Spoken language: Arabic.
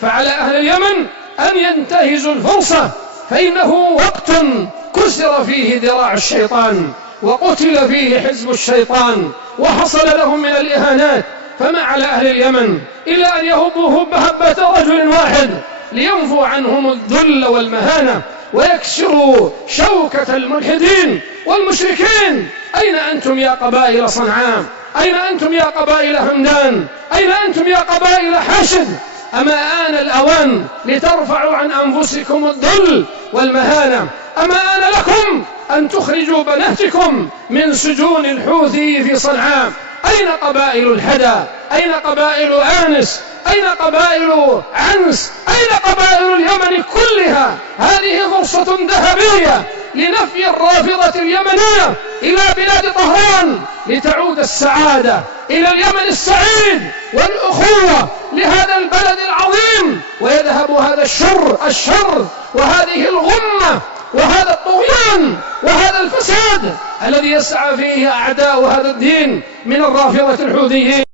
فعلى أهل اليمن أن ينتهزوا الفرصة، فإنه وقت كسر فيه ذراع الشيطان وقتل فيه حزب الشيطان وحصل لهم من الإهانات. فما على أهل اليمن إلا أن يهبوا هبة رجل واحد لينفوا عنهم الذل والمهانة ويكسروا شوكة الملحدين والمشركين. أين أنتم يا قبائل صنعاء؟ أين أنتم يا قبائل همدان؟ أين أنتم يا قبائل حاشد؟ أما آن الأوان لترفعوا عن أنفسكم الذل والمهانة؟ أما آن لكم أن تخرجوا بناتكم من سجون الحوثي في صنعاء؟ أين قبائل الحدى؟ أين قبائل آنس؟ أين قبائل عنس؟ أين قبائل اليمن كلها؟ هذه فرصة ذهبية لنفي الرافضة اليمنية إلى بلاد طهران لتعود السعادة إلى اليمن السعيد والأخوة لهذا البلد العظيم، ويذهب هذا الشر وهذه الغمة وهذا الطغيان وهذا الفساد الذي يسعى فيه أعداء هذا الدين من الرافضة الحوثيين.